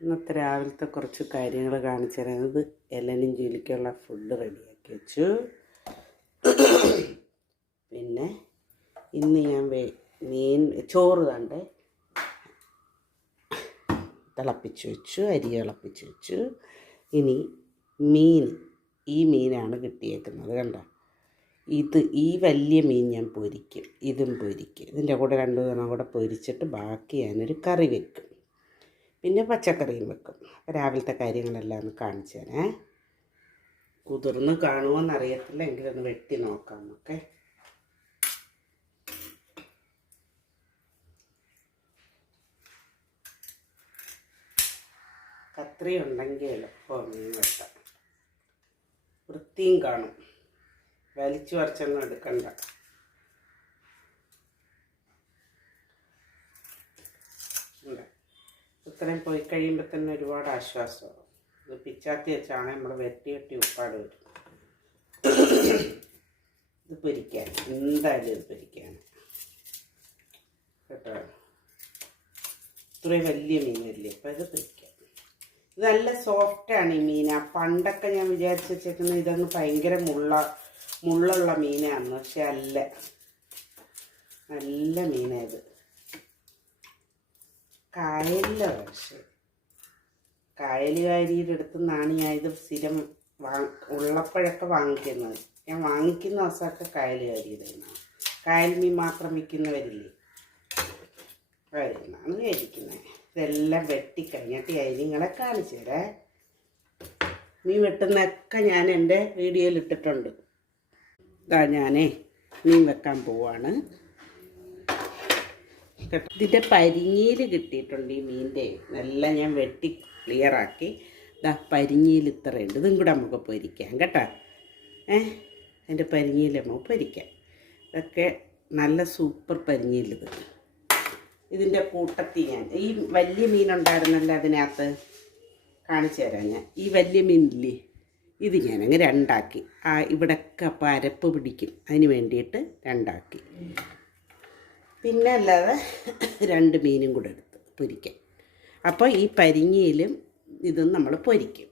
ഇന്നത്തെ രാവിലത്തെ കുറച്ച് കാര്യങ്ങൾ കാണിച്ചു തരുന്നത് എലനും ജോലിക്കുള്ള ഫുഡ് റെഡിയാക്കി വെച്ചു. പിന്നെ ഇന്ന് ഞാൻ മീൻ ചോറ് കണ്ടേ തിളപ്പിച്ച് വെച്ചു, അരി തിളപ്പിച്ച് വെച്ചു. ഇനി ഈ മീനാണ് കിട്ടിയേക്കുന്നത്. കണ്ടോ, ഈ വലിയ മീൻ ഞാൻ പൊരിക്കും, ഇതും പൊരിക്കും. ഇതിൻ്റെ കൂടെ 2 തവണ കൂടെ പൊരിച്ചിട്ട് ബാക്കി ഞാനൊരു കറി വെക്കും, പിന്നെ പച്ചക്കറിയും വെക്കും. രാവിലത്തെ കാര്യങ്ങളെല്ലാം ഒന്ന് കാണിച്ചു തരാം. കുതിർന്ന് കാണുമോയെന്നറിയത്തില്ല, എങ്കിലൊന്ന് വെട്ടി നോക്കാം നമുക്ക്. കത്രി ഉണ്ടെങ്കിൽ എളുപ്പം മീൻ വെട്ടാം, വൃത്തിയും കാണും, വലിച്ചു വരച്ചൊന്നും എടുക്കണ്ട. ഇത്രയും പോയി കഴിയുമ്പോൾ തന്നെ ഒരുപാട് ആശ്വാസമാകും. ഇത് പിച്ചാത്തി വെച്ചാണ് നമ്മൾ വെട്ടി ഉപ്പാട് വരും. ഇത് പൊരിക്കാൻ എന്തായാലും ഇത് പൊരിക്കാൻ കേട്ടോ. ഇത്രയും വലിയ മീനല്ലേ, അപ്പോൾ ഇത് പൊരിക്കാം. ഇത് നല്ല സോഫ്റ്റാണ് ഈ മീൻ. പണ്ടൊക്കെ ഞാൻ വിചാരിച്ച് വെച്ചേക്കുന്നത് ഇതൊന്ന് ഭയങ്കര മുള്ളുള്ള മീനാണ്, പക്ഷെ അല്ല, നല്ല മീനായത്. കായലിലോ, പക്ഷെ കായലുകാരിയുടെ അടുത്ത് നിന്നാണ് ഞാൻ ഇത് സ്ഥിരം ഉള്ളപ്പോഴൊക്കെ വാങ്ങിക്കുന്നത്. ഞാൻ വാങ്ങിക്കുന്ന ദിവസമൊക്കെ കായലുകാരിയുടെ നിന്നാണ്. കായൽ മീൻ മാത്രം വിൽക്കുന്നവരില്ലേ, കായലിൽ നിന്നാണ് മേടിക്കുന്നത്. ഇതെല്ലാം വെട്ടിക്കഴിഞ്ഞിട്ട് നിങ്ങളെ കാണിച്ചു തരാം. മീൻ വെട്ടുന്നതൊക്കെ ഞാൻ എൻ്റെ വീഡിയോയിൽ ഇട്ടിട്ടുണ്ട്. ഇതാ ഞാനേ മീൻ വെക്കാൻ പോവാണ്. ഇതിൻ്റെ പരിഞ്ഞിയിൽ കിട്ടിയിട്ടുണ്ട് ഈ മീൻ്റെ. എല്ലാം ഞാൻ വെട്ടി ക്ലിയറാക്കി. ഇതാ പരിഞ്ഞിയിൽ ഇത്രയുണ്ട്. ഇതും കൂടെ നമുക്ക് പൊരിക്കാം കേട്ടോ. അതിൻ്റെ പരിഞ്ഞിയിൽ നമുക്ക് പൊരിക്കാം. ഇതൊക്കെ നല്ല സൂപ്പർ പരിഞ്ഞിയിലിത്. ഇതിൻ്റെ കൂട്ടത്തിൽ ഞാൻ ഈ വലിയ മീനുണ്ടായിരുന്നല്ലോ, അതിനകത്ത് കാണിച്ചു തരാം ഞാൻ. ഈ വലിയ മീനില്ലേ, ഇത് ഞാനങ്ങ് 2 ആക്കി. ഇവിടെയൊക്കെ അപ്പോൾ അരപ്പ് പിടിക്കും, അതിന് വേണ്ടിയിട്ട് 2 ആക്കി. പിന്നെ അല്ലാതെ 2 മീനും കൂടെ എടുത്ത് പൊരിക്കാം. അപ്പോൾ ഈ പരിഞ്ഞിയിലും ഇതും നമ്മൾ പൊരിക്കും.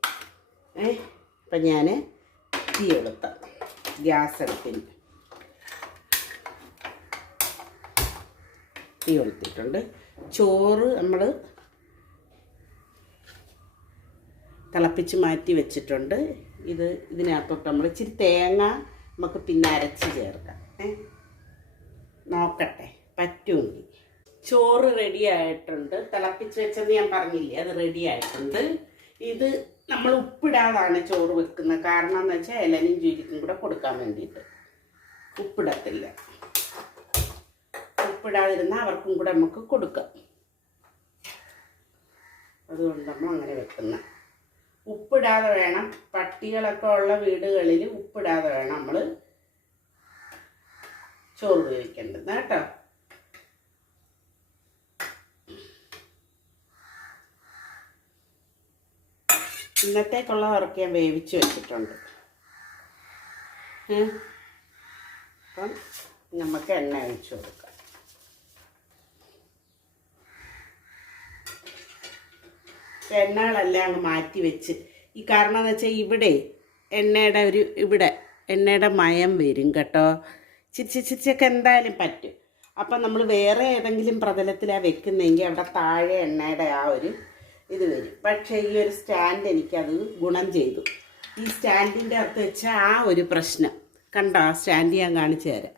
അപ്പം ഞാൻ തീ എടുത്ത ഗ്യാസ് എടുത്തിന് തീ കൊടുത്തിട്ടുണ്ട്. ചോറ് നമ്മൾ തിളപ്പിച്ച് മാറ്റി വെച്ചിട്ടുണ്ട്. ഇതിനകത്തോട്ട് നമ്മൾ ഇച്ചിരി തേങ്ങ നമുക്ക് പിന്നെ അരച്ച് ചേർക്കാം. നോക്കട്ടെ പറ്റുമെങ്കിൽ. ചോറ് റെഡി ആയിട്ടുണ്ട്. തിളപ്പിച്ച് വെച്ചത് ഞാൻ പറഞ്ഞില്ലേ, അത് റെഡി ആയിട്ടുണ്ട്. ഇത് നമ്മൾ ഉപ്പിടാതാണ് ചോറ് വെക്കുന്നത്. കാരണം എന്ന് വെച്ചാൽ ഇലനും ചുരുക്കും കൂടെ കൊടുക്കാൻ വേണ്ടിയിട്ട് ഉപ്പിടത്തില്ല. ഉപ്പിടാതിരുന്നാൽ അവർക്കും കൂടെ നമുക്ക് കൊടുക്കാം. അതുകൊണ്ട് നമ്മൾ അങ്ങനെ വെക്കുന്ന. ഉപ്പിടാതെ വേണം, പട്ടികളൊക്കെ ഉള്ള വീടുകളിൽ ഉപ്പിടാതെ വേണം നമ്മൾ ചോറ് ഉപയോഗിക്കേണ്ടത് കേട്ടോ. ഇന്നത്തേക്കുള്ളവർക്ക് ഞാൻ വേവിച്ച് വെച്ചിട്ടുണ്ട്. അപ്പം നമുക്ക് എണ്ണ ഒഴിച്ച് കൊടുക്കാം. എണ്ണകളെല്ലാം അങ്ങ് മാറ്റി വെച്ച്, ഈ കാരണം എന്ന് വെച്ചാൽ ഇവിടെ എണ്ണയുടെ മയം വരും കേട്ടോ. ചിരിച്ചൊക്കെ എന്തായാലും പറ്റും. അപ്പം നമ്മൾ വേറെ ഏതെങ്കിലും പ്രതലത്തിലാണ് വെക്കുന്നതെങ്കിൽ അവിടെ താഴെ എണ്ണയുടെ ഒരു ഇത് വരും. പക്ഷേ ഈ ഒരു സ്റ്റാൻഡ് എനിക്കത് ഗുണം ചെയ്തു. ഈ സ്റ്റാൻഡിൻ്റെ അകത്ത് വെച്ചാൽ ഒരു പ്രശ്നം കണ്ടോ. ആ സ്റ്റാൻഡ് ഞാൻ കാണിച്ചു തരാം.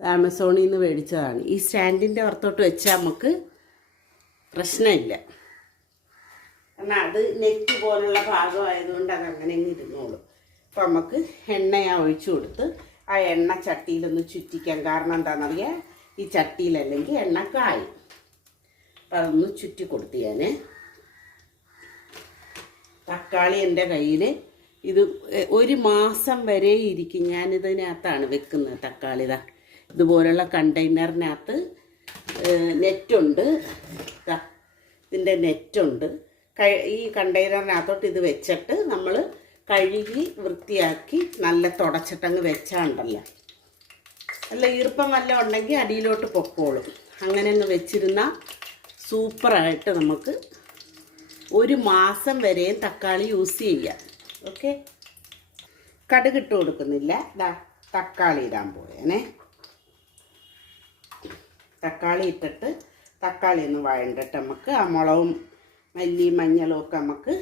ആമസോണിൽ നിന്ന് മേടിച്ചതാണ്. ഈ സ്റ്റാൻഡിൻ്റെ പുറത്തോട്ട് വെച്ചാൽ നമുക്ക് പ്രശ്നമില്ല. കാരണം അത് നെറ്റ് പോലുള്ള ഭാഗമായതുകൊണ്ട് അതങ്ങനെ ഇരുന്നോളൂ. അപ്പം നമുക്ക് എണ്ണ ഒഴിച്ചു കൊടുത്ത് ആ എണ്ണ ചട്ടിയിലൊന്ന് ചുറ്റിക്കാൻ. കാരണം എന്താണെന്നറിയാം, ഈ ചട്ടിയിലല്ലെങ്കിൽ എണ്ണ കായും. അപ്പം അതൊന്ന് ചുറ്റി കൊടുത്ത് ഞാൻ. തക്കാളി എൻ്റെ കയ്യിൽ ഇത് 1 മാസം വരെ ഇരിക്കും. ഞാനിതിനകത്താണ് വെക്കുന്നത് തക്കാളി. ഇതുപോലുള്ള കണ്ടെയ്നറിനകത്ത് നെറ്റുണ്ട്. ഇതിൻ്റെ നെറ്റുണ്ട്. ഈ കണ്ടെയ്നറിനകത്തോട്ട് ഇത് വെച്ചിട്ട് നമ്മൾ കഴുകി വൃത്തിയാക്കി നല്ല തുടച്ചിട്ടങ്ങ് വെച്ചാണ്ടല്ലോ, നല്ല ഈർപ്പം വല്ലതും ഉണ്ടെങ്കിൽ അടിയിലോട്ട് പൊക്കോളും. അങ്ങനെ ഒന്ന് വെച്ചിരുന്നാൽ സൂപ്പറായിട്ട് നമുക്ക് 1 മാസം വരെയും തക്കാളി യൂസ് ചെയ്യാം. ഓക്കെ, കടുകിട്ട് കൊടുക്കുന്നില്ല. തക്കാളി ഇടാൻ പോയേനെ. തക്കാളി ഇട്ടിട്ട് തക്കാളി ഒന്ന് വഴണ്ടിട്ട് നമുക്ക് ആ മുളകും മല്ലിയും മഞ്ഞളും ഒക്കെ നമുക്ക്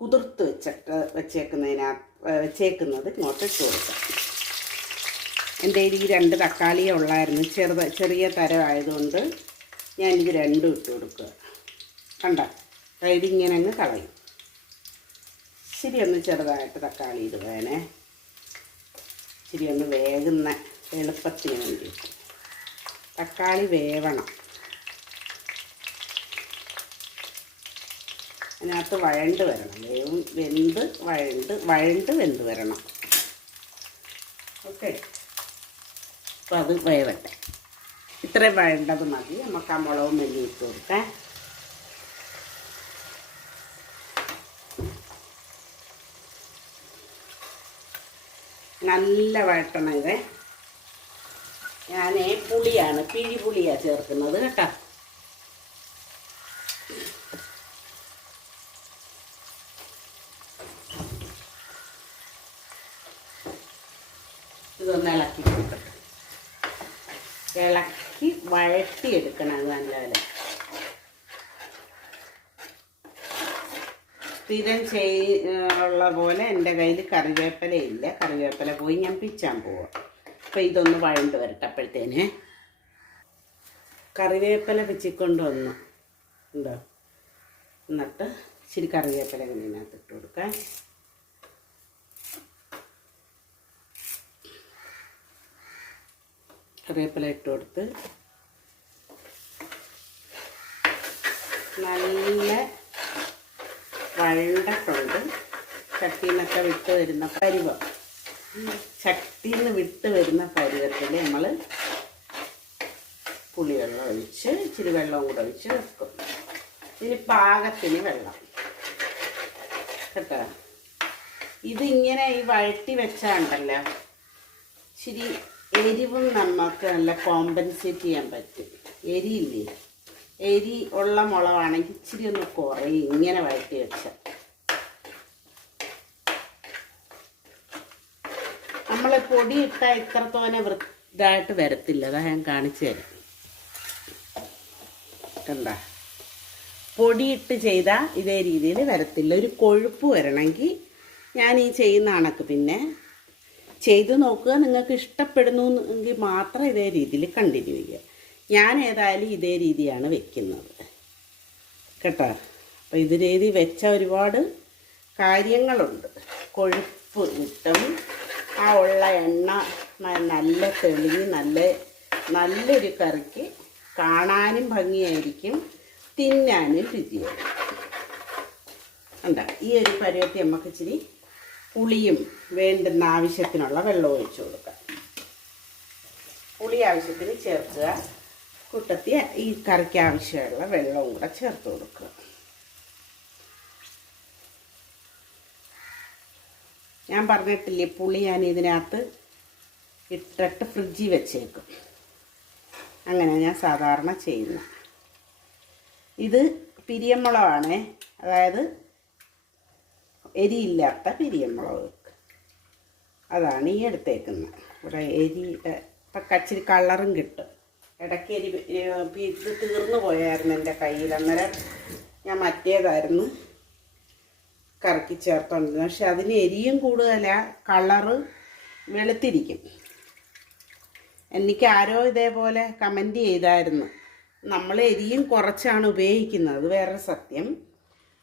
കുതിർത്ത് വെച്ചേക്കുന്നത് ഇങ്ങോട്ട് ഇട്ട് കൊടുക്കാം. എൻ്റെ കയ്യിൽ ഈ 2 തക്കാളിയേ ഉള്ളായിരുന്നു. ചെറിയ തരം ആയതുകൊണ്ട് ഞാനിത് 2 ഇട്ട് കൊടുക്കുക. കണ്ട, അതായത് ഇങ്ങനെ അങ്ങ് കളയും. ഇച്ചിരി ഒന്ന് ചെറുതായിട്ട് തക്കാളി ഇടുവേനെ. ഇച്ചിരി ഒന്ന് വേകുന്ന എളുപ്പത്തിന് വേണ്ടിയിട്ട് തക്കാളി വേവണം. അതിനകത്ത് വഴണ്ട് വരണം. വെന്ത് വരണം. ഓക്കെ, അപ്പോൾ അത് വേവട്ടെ. ഇത്രയും വഴണ്ടത് മതി. നമുക്ക് ആ മുളകും മല്ലി ഇട്ട് കൊടുക്കാം. നല്ല വഴട്ടണം ഇത്. ഞാൻ പിഴിപുളിയാണ് ചേർക്കുന്നത് കേട്ടോ. ഇതൊന്ന് ഇളക്കി കൊടുക്കട്ടെ. ഇളക്കി വഴട്ടിയെടുക്കണം. അത് നല്ലപോലെ സ്ഥിരം ഉള്ള പോലെ എൻ്റെ കയ്യിൽ കറിവേപ്പിലയില്ല. കറിവേപ്പില പോയി ഞാൻ പിച്ചാൻ പോവാം. അപ്പോൾ ഇതൊന്ന് വഴണ്ട് വരട്ടെ. അപ്പോഴത്തേന് കറിവേപ്പില പിച്ചിക്കൊണ്ട് വന്നു ഉണ്ടോ. എന്നിട്ട് ഇച്ചിരി കറിവേപ്പില ഇതിനകത്ത് ഇട്ട് കൊടുക്കാം. കറിവേപ്പില ഇട്ട് കൊടുത്ത് നല്ല വഴണ്ടിട്ടുണ്ട്. ചട്ടിയിൽ നിന്നൊക്കെ വിട്ട് വരുന്ന പരുവം. ചട്ടിയിൽ നിന്ന് വിട്ട് വരുന്ന പരുവത്തിൽ നമ്മൾ പുളിവെള്ളം ഒഴിച്ച് ഇച്ചിരി വെള്ളവും കൂടെ ഒഴിച്ച് വെക്കും. ഇതിന് പാകത്തിന് വെള്ളം കേട്ടോ. ഇതിങ്ങനെ ഈ വഴറ്റി വെച്ചാണ്ടല്ലോ ഇച്ചിരി എരിവും നമുക്ക് നല്ല കോമ്പൻസേറ്റ് ചെയ്യാൻ പറ്റും. എരിയില്ലേ, എരി ഉള്ള മുളകാണെങ്കിൽ ഇച്ചിരി ഒന്ന് കുറയും ഇങ്ങനെ വഴറ്റി വെച്ചാൽ. നമ്മൾ പൊടി ഇട്ടാൽ ഇത്രത്തോനെ ഇതായിട്ട് വരത്തില്ല. അതാ ഞാൻ കാണിച്ചു തരാം. കണ്ട, പൊടിയിട്ട് ചെയ്താൽ ഇതേ രീതിയിൽ വരത്തില്ല. ഒരു കൊഴുപ്പ് വരണമെങ്കിൽ ഞാൻ ഈ ചെയ്യുന്ന കണക്ക് പിന്നെ ചെയ്ത് നോക്കുക. നിങ്ങൾക്ക് ഇഷ്ടപ്പെടുന്നു എങ്കിൽ മാത്രം ഇതേ രീതിയിൽ കണ്ടിന്യൂ ചെയ്യുക. ഞാൻ ഏതായാലും ഇതേ രീതിയാണ് വെക്കുന്നത് കേട്ടോ. അപ്പോൾ ഇത് രീതി വെച്ച ഒരുപാട് കാര്യങ്ങളുണ്ട്. കൊഴുപ്പ് കിട്ടും. ആ ഉള്ള എണ്ണ നല്ല തെളിഞ്ഞ് നല്ലൊരു കറിക്ക് കാണാനും ഭംഗിയായിരിക്കും, തിന്നാനും രുചിയായിരിക്കും. ഈ ഒരു പരുവത്തിൽ നമുക്ക് ഇച്ചിരി പുളിയും വേണ്ടുന്ന ആവശ്യത്തിനുള്ള വെള്ളം ഒഴിച്ചു കൊടുക്കാം. പുളി ആവശ്യത്തിന് ചേർക്കുക. കൂട്ടത്തിൽ ഈ കറിക്ക് ആവശ്യമുള്ള വെള്ളവും കൂടെ ചേർത്ത് കൊടുക്കുക. ഞാൻ പറഞ്ഞിട്ടില്ലേ, പുളി ഞാൻ ഇതിനകത്ത് ഇട്ടിട്ട് ഫ്രിഡ്ജിൽ വെച്ചേക്കും. അങ്ങനെ ഞാൻ സാധാരണ ചെയ്യുന്നത്. ഇത് പിരിയമുളകാണ്, അതായത് എരിയില്ലാത്ത പിരിയമുളക്. അതാണ് ഈ എടുത്തേക്കുന്നത്. ഇവിടെ എരിയുടെ ഇപ്പം ഇച്ചിരി കളറും കിട്ടും. ഇടയ്ക്ക് ഇത് തീർന്നു പോയായിരുന്നു എൻ്റെ കയ്യിൽ. അന്നേരം ഞാൻ മറ്റേതായിരുന്നു കറക്കി ചേർത്തോണ്ടിരുന്നത്. പക്ഷെ അതിന് എരിയും കൂടുതലാണ്, കളറ് വെളുത്തിരിക്കും. എനിക്ക് ആരോ ഇതേപോലെ കമൻറ്റ് ചെയ്തായിരുന്നു, നമ്മൾ എരിയും കുറച്ചാണ് ഉപയോഗിക്കുന്നത്. അത് വേറെ സത്യം.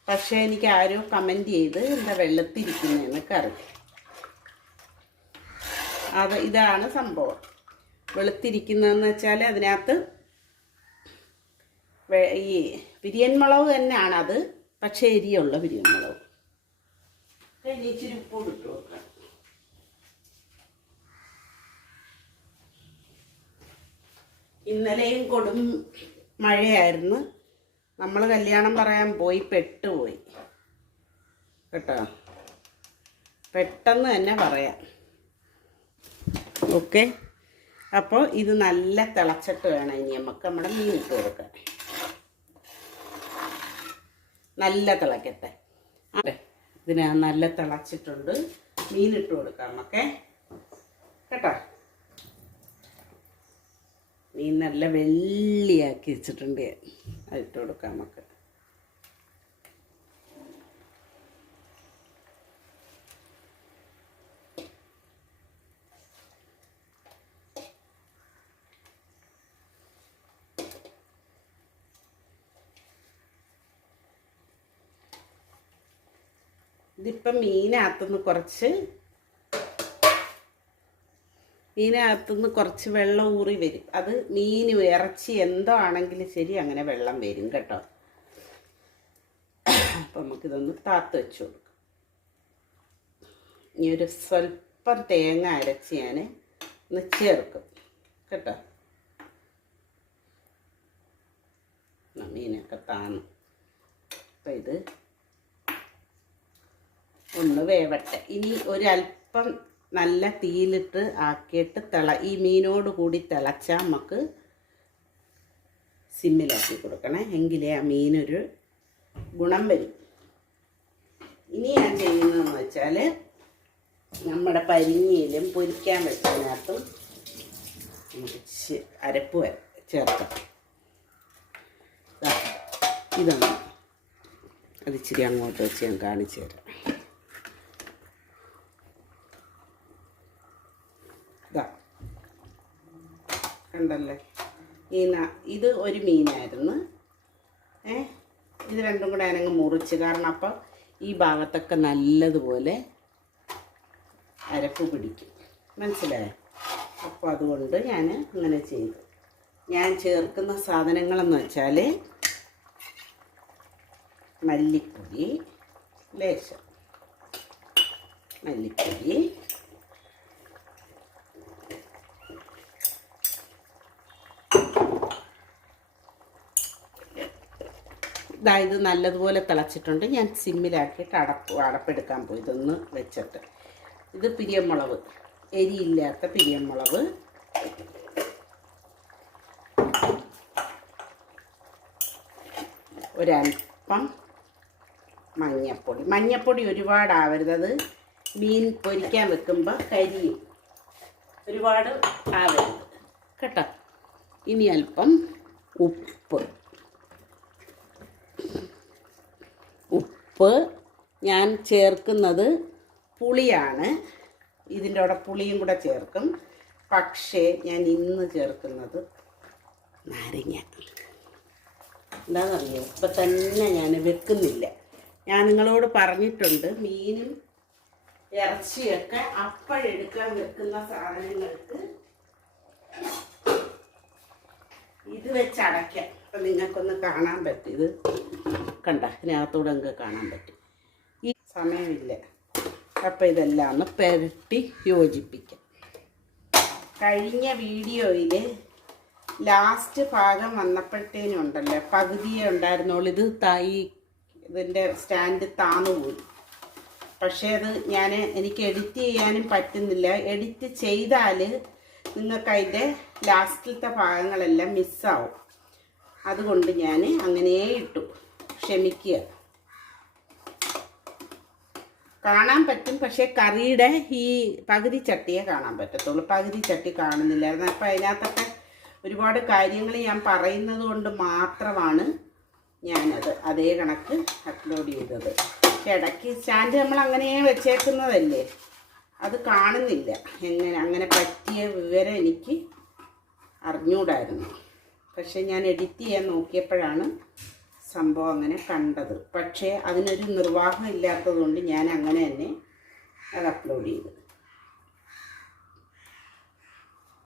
പക്ഷേ എനിക്ക് ആരോ കമൻറ്റ് ചെയ്ത് എന്താ വെളുത്തിരിക്കുന്നതെന്ന് കറി. ഇതാണ് സംഭവം. വെളുത്തിരിക്കുന്നതെന്ന് വെച്ചാൽ അതിനകത്ത് ഈ പിരിയൻ മുളക് തന്നെയാണത്, പക്ഷേ എരിയുള്ള പിരിയൻ മുളക്. ഇച്ചിരി ഉപ്പ് ഇട്ട് വെക്കാം. ഇന്നലെയും കൊടും മഴയായിരുന്നു. നമ്മൾ കല്യാണം പറയാൻ പോയി പെട്ടുപോയി കേട്ടോ. പെട്ടെന്ന് തന്നെ പറയാം. ഓക്കെ, അപ്പോൾ ഇത് നല്ല തിളച്ചിട്ട് വേണം ഇനി നമുക്ക് നമ്മുടെ മീൻ ഇട്ട് കൊടുക്കാൻ. നല്ല തിളക്കട്ടെ. ഇതിന് നല്ല തിളച്ചിട്ടുണ്ട്. മീനിട്ട് കൊടുക്കാം നമുക്ക് കേട്ടോ. മീൻ നല്ല വെള്ളിയാക്കി വെച്ചിട്ടുണ്ട്. അതിട്ട് കൊടുക്കാം നമുക്ക്. ഇതിപ്പം മീനകത്തുനിന്ന് കുറച്ച് വെള്ളം ഊറി വരും. അത് മീൻ ഇറച്ചി എന്തോ ആണെങ്കിലും ശരി അങ്ങനെ വെള്ളം വരും കേട്ടോ. അപ്പം നമുക്കിതൊന്ന് താത്ത് വെച്ച് കൊടുക്കാം. ഇനി ഒരു സ്വല്പം തേങ്ങ അരച്ച് ഞാൻ ഒന്ന് ചേർക്കും കേട്ടോ. മീനൊക്കെ താന്നു. അപ്പം ഇത് ഒന്ന് വേവട്ടെ. ഇനി ഒരല്പം നല്ല തീയിലിട്ട് ആക്കിയിട്ട് ഈ മീനോട് കൂടി തിളച്ചാൽ നമുക്ക് സിമ്മിലാക്കി കൊടുക്കണേ. എങ്കിലേ ആ മീനൊരു ഗുണം വരും. ഇനി ഞാൻ ചെയ്യുന്നതെന്ന് വെച്ചാൽ നമ്മുടെ പരിഞ്ഞിയിലും പൊരിക്കാൻ വെച്ചതിനകത്തും നമുക്ക് അരപ്പ് ചേർക്കാം. ഇതാണ് അത് ഇച്ചിരി അങ്ങോട്ട് വെച്ച് ഞാൻ കാണിച്ചു തരാം. കണ്ടല്ലേ, ഇത് ഒരു മീനായിരുന്നു. ഇത് രണ്ടും കൂടെ ഞാനങ്ങ് മുറിച്ച്, കാരണം അപ്പം ഈ ഭാഗത്തൊക്കെ നല്ലതുപോലെ അരപ്പ് പിടിക്കും. മനസ്സിലായോ? അപ്പോൾ അതുകൊണ്ട് ഞാൻ അങ്ങനെ ചെയ്തു. ഞാൻ ചേർക്കുന്ന സാധനങ്ങളെന്ന് വെച്ചാൽ മല്ലിപ്പൊടി, ലേശം മല്ലിപ്പൊടി, ഇത് നല്ലതുപോലെ തിളച്ചിട്ടുണ്ട്. ഞാൻ സിമ്മിലാക്കിയിട്ട് അടപ്പെടുക്കാൻ പോയി ഇതൊന്ന് വെച്ചിട്ട്. ഇത് പിരിയമുളക്, എരിയില്ലാത്ത പിരിയമുളക്, ഒരൽപ്പം മഞ്ഞപ്പൊടി ഒരുപാടാവരുത്. അത് മീൻ പൊരിക്കാൻ വെക്കുമ്പോൾ കരിയും. ഒരുപാട് ആവരുത് കേട്ടോ. ഇനി അല്പം ഉപ്പ് ഞാൻ ചേർക്കുന്നത് പുളിയാണ്. ഇതിൻ്റെ കൂടെ പുളിയും കൂടെ ചേർക്കും. പക്ഷേ ഞാൻ ഇന്ന് ചേർക്കുന്നത് നാരങ്ങ. എന്താണെന്നറിയോ, ഇപ്പം തന്നെ ഞാൻ വെക്കുന്നില്ല. ഞാൻ നിങ്ങളോട് പറഞ്ഞിട്ടുണ്ട്, മീനും ഇറച്ചിയൊക്കെ അപ്പോഴെടുക്കാൻ വെക്കുന്ന സാധനങ്ങൾക്ക് ഇത് വെച്ചടയ്ക്കാം. അപ്പം നിങ്ങൾക്കൊന്ന് കാണാൻ പറ്റും. ഇത് കണ്ട, ഇതിനകത്തൂടെ നിങ്ങൾക്ക് കാണാൻ പറ്റും. ഈ സമയമില്ല. അപ്പം ഇതെല്ലാം ഒന്ന് പുരട്ടി യോജിപ്പിക്കാം. കഴിഞ്ഞ വീഡിയോയിൽ ലാസ്റ്റ് ഭാഗം വന്നപ്പോഴത്തേനുണ്ടല്ലോ, പകുതിയേ ഉണ്ടായിരുന്നുള്ളൂ. ഇതിൻ്റെ സ്റ്റാൻഡ് താന്നു പോയി. പക്ഷേ അത് എനിക്ക് എഡിറ്റ് ചെയ്യാനും പറ്റുന്നില്ല. എഡിറ്റ് ചെയ്താൽ നിങ്ങൾക്ക് അതിൻ്റെ ലാസ്റ്റിലത്തെ ഭാഗങ്ങളെല്ലാം മിസ്സാവും. അതുകൊണ്ട് ഞാൻ അങ്ങനെ ഇട്ടു. ക്ഷമിക്കുക. കാണാൻ പറ്റും, പക്ഷേ കറിയുടെ ഈ പകുതി ചട്ടിയെ കാണാൻ പറ്റത്തുള്ളൂ. പകുതി ചട്ടി കാണുന്നില്ലായിരുന്നു. അപ്പം അതിനകത്തൊക്കെ ഒരുപാട് കാര്യങ്ങൾ ഞാൻ പറയുന്നത് കൊണ്ട് മാത്രമാണ് ഞാനത് അതേ കണക്ക് അപ്ലോഡ് ചെയ്തത്. ഇടയ്ക്ക് സ്റ്റാൻഡ് നമ്മൾ അങ്ങനെ വെച്ചേക്കുന്നതല്ലേ, അത് കാണുന്നില്ല. അങ്ങനെ പറ്റിയ വിവരം എനിക്ക് അറിഞ്ഞൂടായിരുന്നു. പക്ഷെ ഞാൻ എഡിറ്റ് ചെയ്യാൻ നോക്കിയപ്പോഴാണ് സംഭവം അങ്ങനെ കണ്ടത്. പക്ഷേ അതിനൊരു നിർവാഹം ഇല്ലാത്തതുകൊണ്ട് ഞാൻ അങ്ങനെ തന്നെ അത് അപ്ലോഡ് ചെയ്തു.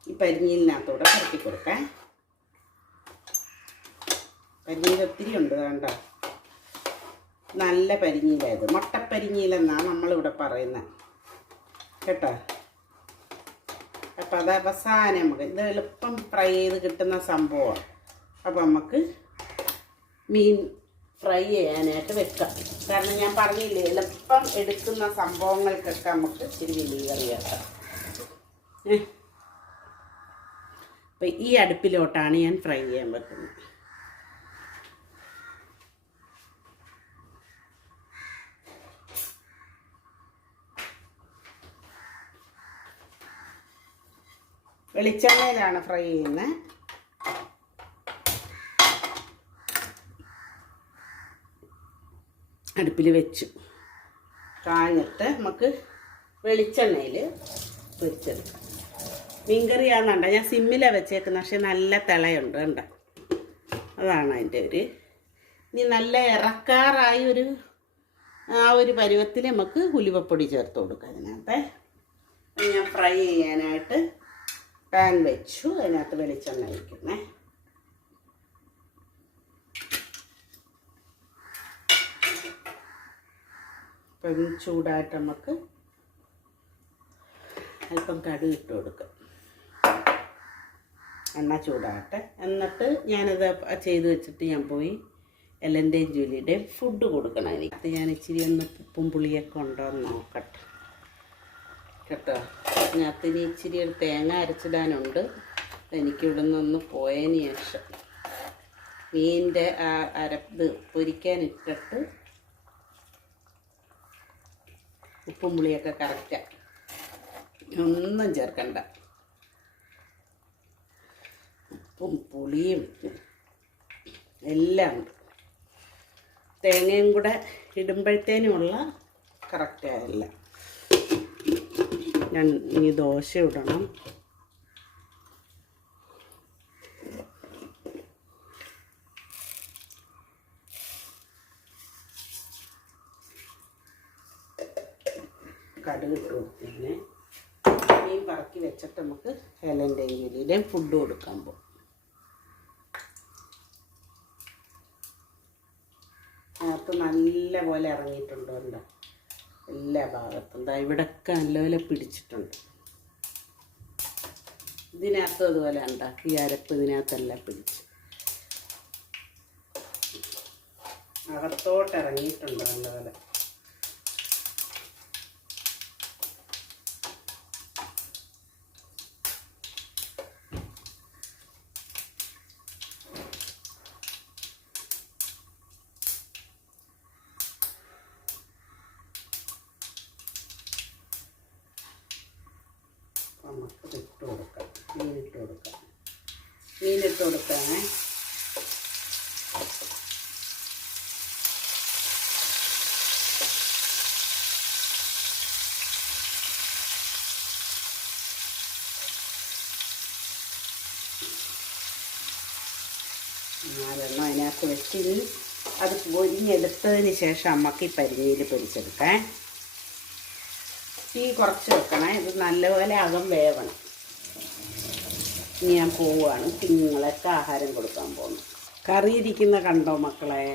ഈ പരിഞ്ഞീലിനകത്തൂടെ പുരട്ടി കൊടുക്കാം. പരിഞ്ഞീൽ ഒത്തിരി ഉണ്ട്, വേണ്ട. നല്ല പരിഞ്ഞീലായത്, മുട്ടപ്പരിഞ്ഞീലെന്നാണ് നമ്മളിവിടെ പറയുന്നത് കേട്ടോ. അപ്പം അത് അവസാനം നമുക്ക് ഇത് എളുപ്പം ഫ്രൈ ചെയ്ത് കിട്ടുന്ന സംഭവമാണ്. അപ്പം നമുക്ക് മീൻ ഫ്രൈ ചെയ്യാനായിട്ട് വെക്കാം. കാരണം ഞാൻ പറഞ്ഞില്ലേ, എളുപ്പം എടുക്കുന്ന സംഭവങ്ങൾക്കൊക്കെ നമുക്ക് ഇച്ചിരി വലിയ കറിയാക്കാം. അപ്പം ഈ അടുപ്പിലോട്ടാണ് ഞാൻ ഫ്രൈ ചെയ്യാൻ വെക്കുന്നത്. വെളിച്ചെണ്ണയിലാണ് ഫ്രൈ ചെയ്യുന്നത്. അടുപ്പിൽ വെച്ചു കാഞ്ഞിട്ട് നമുക്ക് വെളിച്ചെണ്ണയിൽ പൊരിച്ചെടുക്കാം. മീൻകറിയാണെന്നുണ്ട ഞാൻ സിമ്മിലാണ് വെച്ചേക്കുന്നത്, പക്ഷെ നല്ല തിളയുണ്ട് കണ്ട. അതാണ് അതിൻ്റെ ഇനി നല്ല ഇറക്കാറായി ആ ഒരു പരുവത്തിൽ നമുക്ക് ഉലുവപ്പൊടി ചേർത്ത് കൊടുക്കാം. അതിനകത്ത് ഞാൻ ഫ്രൈ ചെയ്യാനായിട്ട് പാൻ വെച്ചു, അതിനകത്ത് വെളിച്ചെണ്ണ വയ്ക്കുന്നേ. അപ്പം ചൂടായിട്ട് നമുക്ക് അല്പം കടുക് ഇട്ട് കൊടുക്കാം. എണ്ണ ചൂടാകട്ടെ. എന്നിട്ട് ഞാനത് ചെയ്ത് വെച്ചിട്ട് ഞാൻ പോയി എല്ലൻ്റെയും ജൂലിയുടെയും ഫുഡ് കൊടുക്കണം. എനിക്ക് ഞാൻ ഇച്ചിരി ഒന്ന് ഉപ്പും പുളിയൊക്കെ ഉണ്ടോ എന്ന് നോക്കട്ടെ കേട്ടോ. അതിനകത്ത് ഇനി ഇച്ചിരി ഒരു തേങ്ങ അരച്ചിടാനുണ്ട്. എനിക്കിവിടെ നിന്നൊന്ന് പോയതിന് ശേഷം മീനിൻ്റെ ആ അരപ്പ് പൊരിക്കാനിട്ടിട്ട് ഉപ്പും പുളിയൊക്കെ കറക്റ്റാണ്, ഒന്നും ചേർക്കണ്ട. ഉപ്പും പുളിയും എല്ലാം ഉണ്ട്. തേങ്ങയും കൂടെ ഇടുമ്പോഴത്തേനുമുള്ള കറക്റ്റായല്ല. ഞാൻ ഇനി ദോശ ഇടണം. കടുക് ഇട്ട് കൊടുത്തതിന് മീൻ പറക്കി വെച്ചിട്ട് നമുക്ക് എലൻ്റെയും ജൂലിയുടെയും ഫുഡ് കൊടുക്കാൻ പോകും. അതിനകത്ത് നല്ല പോലെ ഇറങ്ങിയിട്ടുണ്ട് എന്താ എല്ലാ ഭാഗത്തും. എന്താ ഇവിടെയൊക്കെ നല്ലപോലെ പിടിച്ചിട്ടുണ്ട്. ഇതിനകത്തും അതുപോലെ ഉണ്ടാക്കി ഈ അരപ്പ് ഇതിനകത്തെല്ലാം പിടിച്ച് അകത്തോട്ട് ഇറങ്ങിയിട്ടുണ്ട് നല്ലപോലെ. നമുക്ക് ഇട്ട് കൊടുക്കാം. മീനിട്ട് കൊടുക്കാം. മീനിട്ട് കൊടുക്കാമേ. നാലെണ്ണം അതിനകത്ത് വെച്ച് അത് പൊരിഞ്ഞെടുത്തതിന് ശേഷം നമുക്ക് ഈ പരിഞ്ഞിയിൽ പൊരിച്ചെടുക്കാം. തീ കുറച്ച് വെക്കണം. ഇത് നല്ലപോലെ അകം വേവണം. ഇനി ഞാൻ പോവുകയാണ്, കുഞ്ഞുങ്ങളൊക്കെ ആഹാരം കൊടുക്കാൻ പോകുന്നു. കറി ഇരിക്കുന്ന കണ്ടോ മക്കളെ?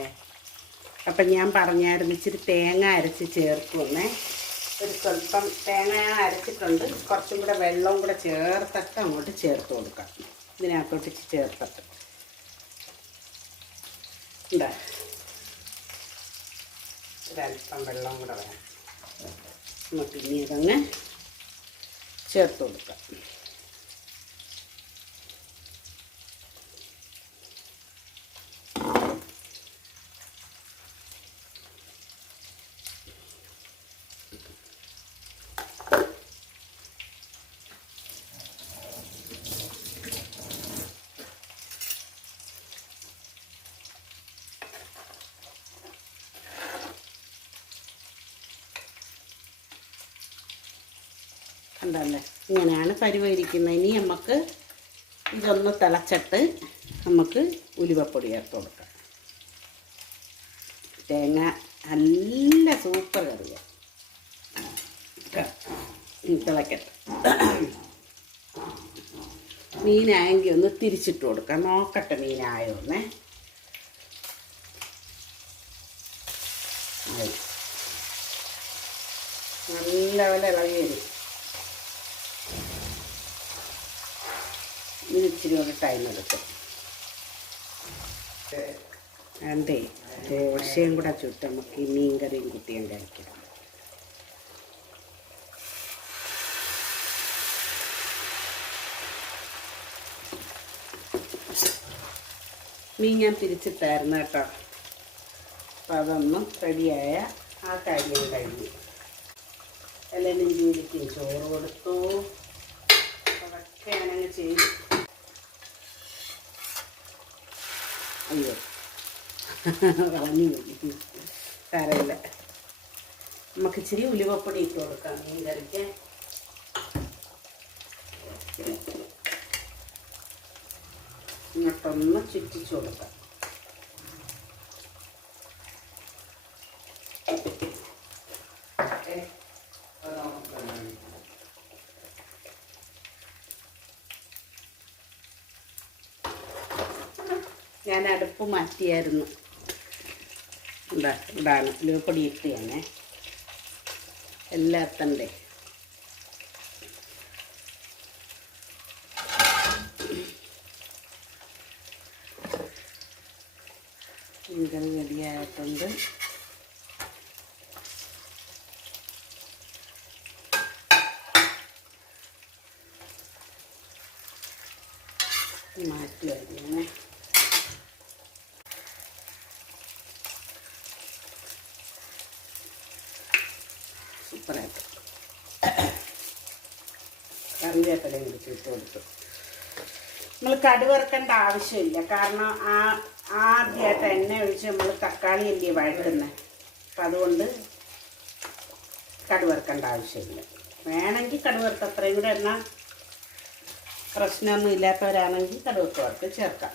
അപ്പം ഞാൻ പറഞ്ഞായിരുന്നു ഇച്ചിരി തേങ്ങ അരച്ച് ചേർക്കുമെന്നേ. ഒരു സ്വല്പം തേങ്ങ അരച്ചിട്ടുണ്ട്. കുറച്ചും കൂടെ വെള്ളവും കൂടെ ചേർത്തിട്ട് അങ്ങോട്ട് ചേർത്ത് കൊടുക്കാം. ഇതിനകത്തോട്ട് ചേർത്തിട്ട് എന്താ ഒരല്പം വെള്ളം കൂടെ വേണം. നമുക്ക് ഇനി ഇതങ്ങ് ചേർത്ത് കൊടുക്കാം. ഉണ്ടല്ലേ, ഇങ്ങനെയാണ് പരിവരിക്കുന്നത്. ഇനി നമുക്ക് ഇതൊന്ന് തിളച്ചിട്ട് നമുക്ക് ഉലുവപ്പൊടി ചേർത്ത് കൊടുക്കാം. തേങ്ങ നല്ല സൂപ്പർ കറിയാണ്. തിളക്കട്ടെ. മീനായെങ്കിൽ ഒന്ന് തിരിച്ചിട്ട് കൊടുക്കാം. നോക്കട്ടെ മീനായോന്നേ. നല്ല പോലെ ഇളകി വരും. ഇത് ഇച്ചിരി ഒരു ടൈം എടുക്കും. അതെ, ദോശയും കൂടെ ചുട്ട് നമുക്ക് ഈ മീൻ കറിയും കുട്ടിയും കഴിക്കാം. മീൻ ഞാൻ തിരിച്ചിട്ടായിരുന്നു കേട്ടോ. അപ്പം അതൊന്നും റെഡിയായ ആ കാര്യം കഴിഞ്ഞു. എല്ലാവരും ജോലിക്കും ചോറ് കൊടുത്തു. ഞാനങ്ങ് ചെയ്തു. അയ്യോ കളഞ്ഞു പോയി, സാരമില്ല. നമുക്ക് ഇച്ചിരി ഉലുവപ്പൊടി ഇട്ട് കൊടുക്കാം മീൻ കറിക്ക്. ഇങ്ങോട്ടൊന്ന് ചുറ്റിച്ചു കൊടുക്കാം. ഞാൻ അടുപ്പ് മാറ്റിയായിരുന്നു. ഇടാണ് ഉലുവപ്പൊടി ഇട്ടാണേ എല്ലാത്തണ്ടേ. മീൻകറി റെഡിയായിട്ടുണ്ട്. മാറ്റി വയ്ക്കണേ. സൂപ്പറായിട്ട് കറിവേപ്പിലയും പിടിച്ചിട്ട് കൊടുത്തു. നമ്മൾ കടുവറുക്കേണ്ട ആവശ്യമില്ല, കാരണം ആദ്യമായിട്ട് എണ്ണ ഒഴിച്ച് നമ്മൾ തക്കാളി അല്ലേ വഴറ്റുന്നത്. അപ്പം അതുകൊണ്ട് കടുവറുക്കേണ്ട ആവശ്യമില്ല. വേണമെങ്കിൽ കടുവറുത്ത് അത്രയും കൂടെ എണ്ണ പ്രശ്നമൊന്നും ഇല്ലാത്തവരാണെങ്കിൽ കടുവൊക്കെ വറുത്ത് ചേർക്കാം.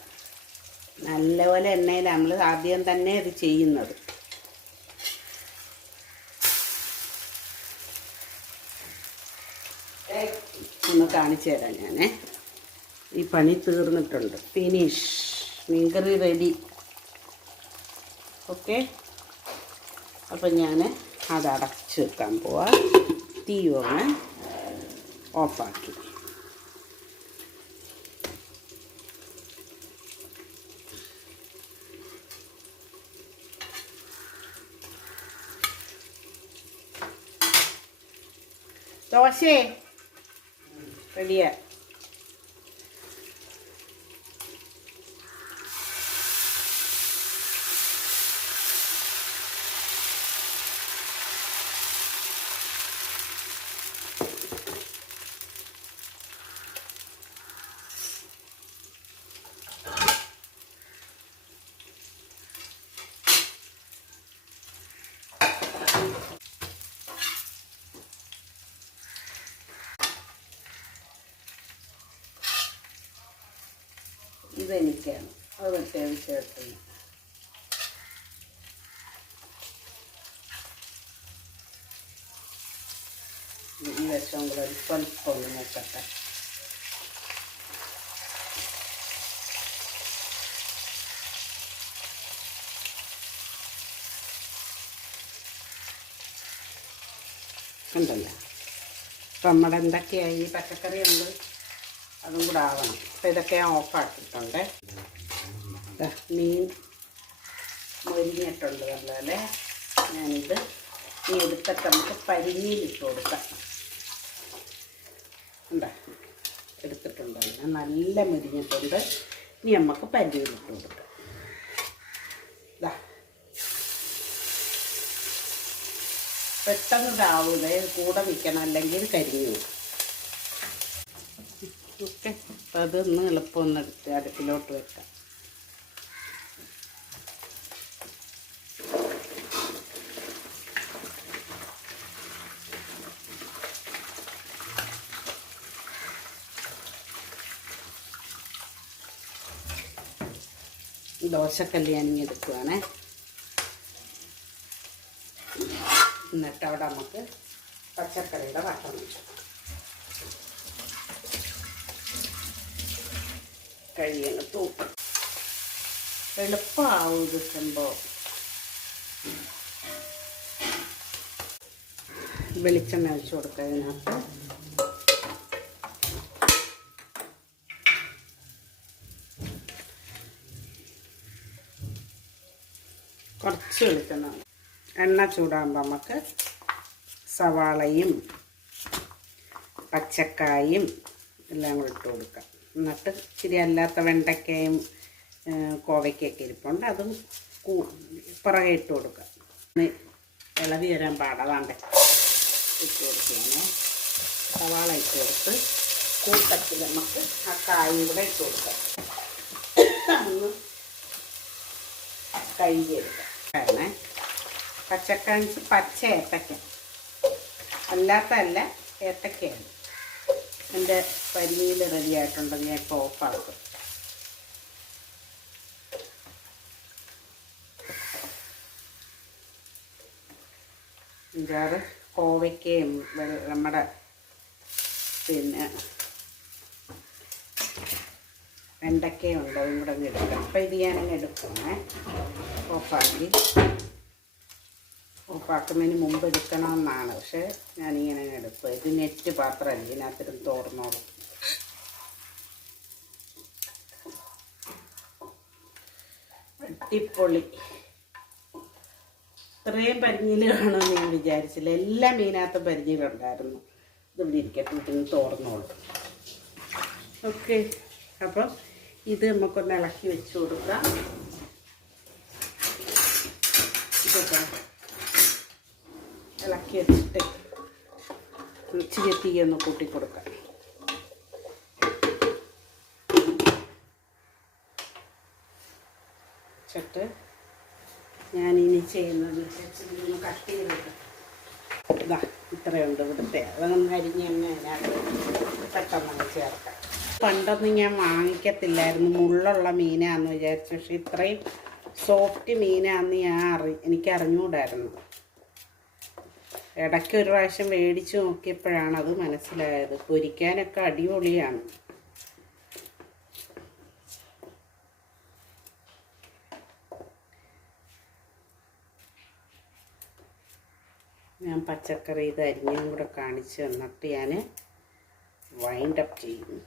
നല്ലപോലെ എണ്ണയിൽ നമ്മൾ ആദ്യം തന്നെ ഇത് ചെയ്യുന്നത്. ഒന്ന് കാണിച്ചു തരാം ഞാൻ. ഈ പണി തീർന്നിട്ടുണ്ട്. ഫിനിഷ്. മീൻകറി റെഡി. ഓക്കെ, അപ്പം ഞാൻ അത് അടച്ച് വെക്കാൻ പോവാം. തീ ഒന്ന് ഓഫാക്കി. ദോശേ റെഡിയാ. ഇതെനിക്കാണ്, അത് പ്രത്യേകം ചേർക്കുന്നത്. ഈ വശം കൂടെ സ്വല്പം ഒന്ന് നോക്കട്ടെ. ഉണ്ടല്ലോ. അപ്പം നമ്മുടെ എന്തൊക്കെയായി പച്ചക്കറി ഉണ്ട്, അതും കൂടെ ആവണം. അപ്പം ഇതൊക്കെ ഞാൻ ഓഫാക്കിയിട്ടുണ്ട്. മീൻ മൊരിഞ്ഞിട്ടുണ്ട് നല്ലപോലെ. ഞാനിത് ഈ എടുത്തിട്ട് നമുക്ക് പരിഞ്ഞിയിലിട്ട് കൊടുക്കാം. ഉണ്ടാ എടുത്തിട്ടുണ്ടല്ലോ, നല്ല മൊരിഞ്ഞിട്ടുണ്ട്. ഇനി നമുക്ക് പരിഞ്ഞിയിലിട്ട് കൊടുക്കാം. ഇതാ പെട്ടെന്ന് ഇതാവൂലേ, കൂടെ നിൽക്കണം, അല്ലെങ്കിൽ കരിഞ്ഞു പോകും. ഓക്കെ, അപ്പം അതൊന്ന് എളുപ്പമൊന്ന് എടുത്ത് അടുപ്പിലോട്ട് വെക്കാം. ദോശക്കല്ല് ഞാനിങ്ങ് എടുക്കുവാണേ. എന്നിട്ട് അവിടെ നമുക്ക് പച്ചക്കറിയുടെ വട്ടം വെച്ചു കഴിയണം. തൂക്കം എളുപ്പമാവും ഇത് സംഭവം. വെളിച്ചെണ്ണ ഒഴിച്ച് കൊടുക്കുക. ഇതിനകത്ത് കുറച്ച് വെളിച്ചെണ്ണ. എണ്ണ ചൂടാകുമ്പോൾ നമുക്ക് സവാളയും പച്ചക്കായും എല്ലാം കൂടെ ഇട്ട് കൊടുക്കാം. എന്നിട്ട് ഇച്ചിരി അല്ലാത്ത വെണ്ടയ്ക്കയും കോവയ്ക്കൊക്കെ ഇരിപ്പുണ്ട്, അതും പുറകെ ഇട്ട് കൊടുക്കാം. ഇളവി വരാൻ പാടാണ്ട് ഇട്ട് കൊടുക്കുകയാണ്. സവാള ഇട്ട് കൊടുത്ത് കൂട്ടത്തിൽ നമുക്ക് ആ കായും കൂടെ ഇട്ട് കൊടുക്കാം. ഒന്ന് കഴുകിയെടുക്കാം. പച്ചക്കാഞ്ചി പച്ച ഏത്തക്ക, അല്ലാത്തല്ല ഏത്തക്കയാണ്. എൻ്റെ പരിഞ്ഞിയിൽ റെഡി ആയിട്ടുണ്ട്. ഞാൻ ഇപ്പോൾ ഓഫാക്കും. അഞ്ചാറ് കോവയ്ക്കയും നമ്മുടെ പിന്നെ വെണ്ടയ്ക്കയും ഉണ്ട്, അതും കൂടെ അങ്ങ് എടുക്കാം. അപ്പം ഇത് ഞാനങ്ങ് എടുക്കണേ. ഓഫാക്കുന്നതിന് മുമ്പ് എടുക്കണമെന്നാണ്, പക്ഷേ ഞാനിങ്ങനെ എടുക്കും. ഇത് നെറ്റ് പാത്രമല്ല, ഇതിനകത്തിരുന്ന് തോർന്നോളും. അടിപൊളി. ഇത്രയും പരിഞ്ഞിൽ കാണുമെന്ന് ഞാൻ വിചാരിച്ചില്ല. എല്ലാ മീനകത്തും പരിഞ്ഞിലുണ്ടായിരുന്നു. ഇതിവിടെ ഇരിക്കട്ടെ, ഇതിന് തോർന്നോളും. ഓക്കെ, അപ്പം ഇത് നമുക്കൊന്ന് ഇളക്കി വെച്ച് കൊടുക്കാം. ഇതൊക്കെ ഇളക്കി വെച്ചിട്ട് ഇച്ചിരി തീയൊന്ന് കൂട്ടി കൊടുക്കാം. വെച്ചിട്ട് ഞാനിനി ചെയ്യുന്നത് ഇതൊന്ന് കട്ട് ചെയ്തിട്ട് ഇതാ ഇത്രയുണ്ട് ഇവിടുത്തെ. അതൊന്നും അരിഞ്ഞ് തന്നെ അതിനകത്ത് പെട്ടെന്ന് ചേർക്കാം. പണ്ടൊന്നും ഞാൻ വാങ്ങിക്കത്തില്ലായിരുന്നു, മുള്ളുള്ള മീനാന്ന് വിചാരിച്ചു. പക്ഷെ ഇത്രയും സോഫ്റ്റ് മീനാന്ന് എനിക്ക് അറിഞ്ഞുകൂടായിരുന്നു. ഇടയ്ക്ക് ഒരു പ്രാവശ്യം മേടിച്ച് നോക്കിയപ്പോഴാണ് അത് മനസ്സിലായത്. പൊരിക്കാനൊക്കെ അടിപൊളിയാണ്. ഞാൻ പച്ചക്കറി ഇത് അരിഞ്ഞും കൂടെ കാണിച്ച് തന്നിട്ട് ഞാൻ വൈൻഡ് അപ്പ് ചെയ്യും.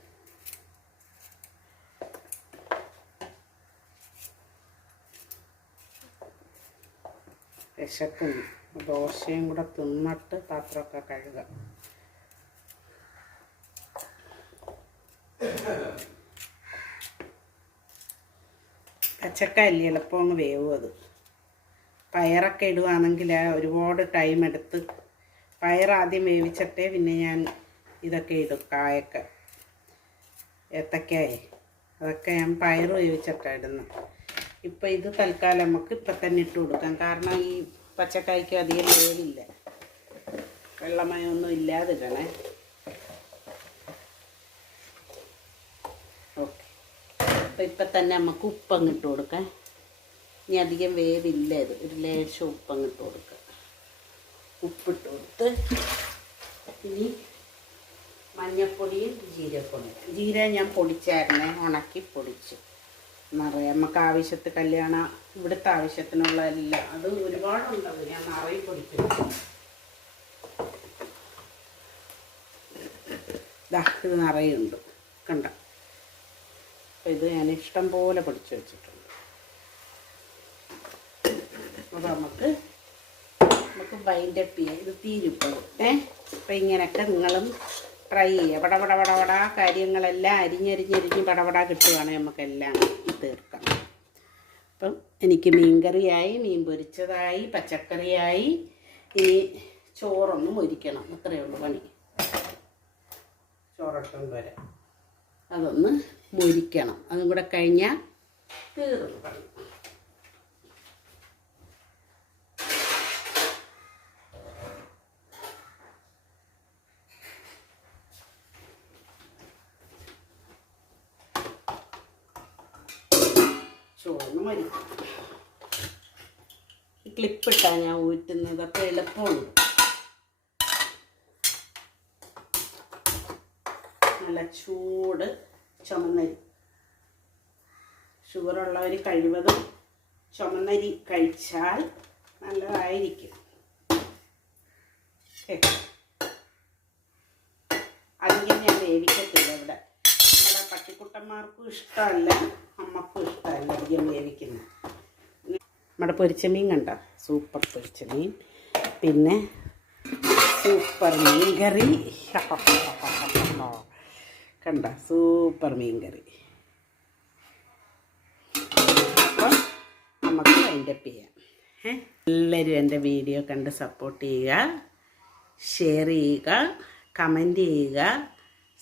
വിശക്കുന്നു. ദോശയും കൂടെ തിന്നിട്ട് പാത്രമൊക്കെ കഴുകാം. പച്ചക്കറി എളുപ്പം അങ്ങ് വേവും. അത് പയറൊക്കെ ഇടുകയാണെങ്കിൽ ഒരുപാട് ടൈം എടുത്ത് പയർ ആദ്യം വേവിച്ചിട്ടേ പിന്നെ ഞാൻ ഇതൊക്കെ ഇടും. കായൊക്കെ ഏത്തക്കായ അതൊക്കെ ഞാൻ പയർ വേവിച്ചിട്ടാണ് ഇടുന്നത്. ഇപ്പം ഇത് തൽക്കാലം നമുക്ക് ഇപ്പം തന്നെ ഇട്ട് കൊടുക്കാം. കാരണം ഈ പച്ചക്കായ്ക്ക് അധികം വേവില്ല, വെള്ളമയമൊന്നും ഇല്ലാതിടണേ. ഓക്കെ, അപ്പം ഇപ്പം തന്നെ നമുക്ക് ഉപ്പങ്ങ് ഇട്ട് കൊടുക്കാം. ഇനി അധികം വേവില്ല, ഇത് ഒരു ലേശം ഉപ്പങ്ങ് ഇട്ട് കൊടുക്കാം. ഉപ്പിട്ട് കൊടുത്ത് ഇനി മഞ്ഞൾപ്പൊടിയും ജീരകപ്പൊടിയും. ജീരകം ഞാൻ പൊടിച്ചായിരുന്നേ, ഉണക്കി പൊടിച്ചു. നിറയെ നമുക്ക് ആവശ്യത്തിന് കല്യാണം ഇവിടുത്തെ ആവശ്യത്തിനുള്ള എല്ലാം, അത് ഒരുപാടുണ്ടത്. ഞാൻ നിറയെ പൊടിക്കുന്നു. ഇത് നിറയുണ്ട്, കണ്ട. അപ്പം ഇത് ഞാൻ ഇഷ്ടം പോലെ പൊടിച്ചു വെച്ചിട്ടുണ്ട്. അപ്പോൾ നമുക്ക് വൈൻഡ് അപ്പ് ചെയ്യാം. ഇത് തീരുപ്പോഴും അപ്പം ഇങ്ങനെയൊക്കെ നിങ്ങളും ട്രൈ ചെയ്യുക. പടപട കാര്യങ്ങളെല്ലാം അരിഞ്ഞരിഞ്ഞ് പടപട കിട്ടുകയാണെങ്കിൽ നമുക്കെല്ലാം തീർക്കാം. അപ്പം എനിക്ക് മീൻകറിയായി, മീൻ പൊരിച്ചതായി, പച്ചക്കറിയായി. ഇനി ചോറൊന്ന് മൊരിക്കണം, അത്രയേ ഉള്ളൂ പണി. ചോറൊട്ടും വരെ അതൊന്ന് മൊരിക്കണം. അതും കൂടെ കഴിഞ്ഞാൽ തീർന്നു പണി. ചോറിന് മരിക്കും. ക്ലിപ്പിട്ടാണ് ഞാൻ ഊറ്റുന്നത്, അപ്പോൾ എളുപ്പമുണ്ട്. നല്ല ചൂട് ചുമന്നരി. ഷുഗറുള്ളവർ കഴിവതും ചുമന്നരി കഴിച്ചാൽ നല്ലതായിരിക്കും. അധികം ഞാൻ വേവിക്കത്തില്ല. ഇവിടെ നമ്മുടെ പട്ടിക്കുട്ടന്മാർക്കും ഇഷ്ടമല്ല, അമ്മക്കും ഇഷ്ടമല്ല അധികം വേവിക്കുന്നത്. നമ്മുടെ പൊരിച്ച മീൻ കണ്ട, സൂപ്പർ പൊരിച്ച മീൻ. പിന്നെ സൂപ്പർ മീൻ കറി കണ്ട, സൂപ്പർ മീൻ കറി. അപ്പം നമുക്ക് വൈൻഡപ്പ് ചെയ്യാം. എല്ലാവരും എൻ്റെ വീഡിയോ കണ്ട് സപ്പോർട്ട് ചെയ്യുക, ഷെയർ ചെയ്യുക, കമൻറ്റ് ചെയ്യുക,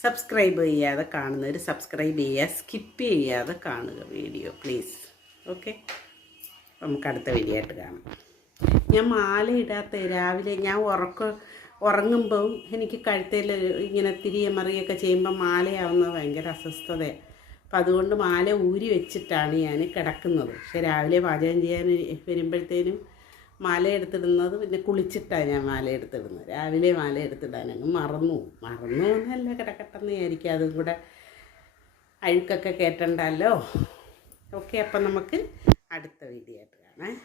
സബ്സ്ക്രൈബ് ചെയ്യാതെ കാണുന്നവർ സബ്സ്ക്രൈബ് ചെയ്യുക, സ്കിപ്പ് ചെയ്യാതെ കാണുക വീഡിയോ പ്ലീസ്. ഓക്കെ, നമുക്ക് അടുത്ത വീഡിയോ ആയിട്ട് കാണാം. ഞാൻ മാല ഇടാത്ത രാവിലെ ഞാൻ ഉറങ്ങുമ്പം എനിക്ക് കഴുത്തിൽ ഇങ്ങനെ തിരിയെ മറിയൊക്കെ ചെയ്യുമ്പോൾ മാലയാവുന്നത് ഭയങ്കര അസ്വസ്ഥതയാണ്. അപ്പം അതുകൊണ്ട് മാല ഊരി വെച്ചിട്ടാണ് ഞാൻ കിടക്കുന്നത്. പക്ഷെ രാവിലെ പാചകം ചെയ്യാൻ വരുമ്പോഴത്തേനും മാല എടുത്തിടുന്നത് പിന്നെ കുളിച്ചിട്ടാണ് ഞാൻ മാല എടുത്തിടുന്നത്. രാവിലെ മാല എടുത്തിടാനങ്ങ് മറന്നു എന്നല്ല, കിടക്കട്ടെന്ന് വിചാരിക്കുക, അതും കൂടെ അഴുക്കൊക്കെ കേട്ടണ്ടല്ലോ. ഓക്കെ, അപ്പം നമുക്ക് അടുത്ത വീഡിയോ ആയിട്ട് കാണാം.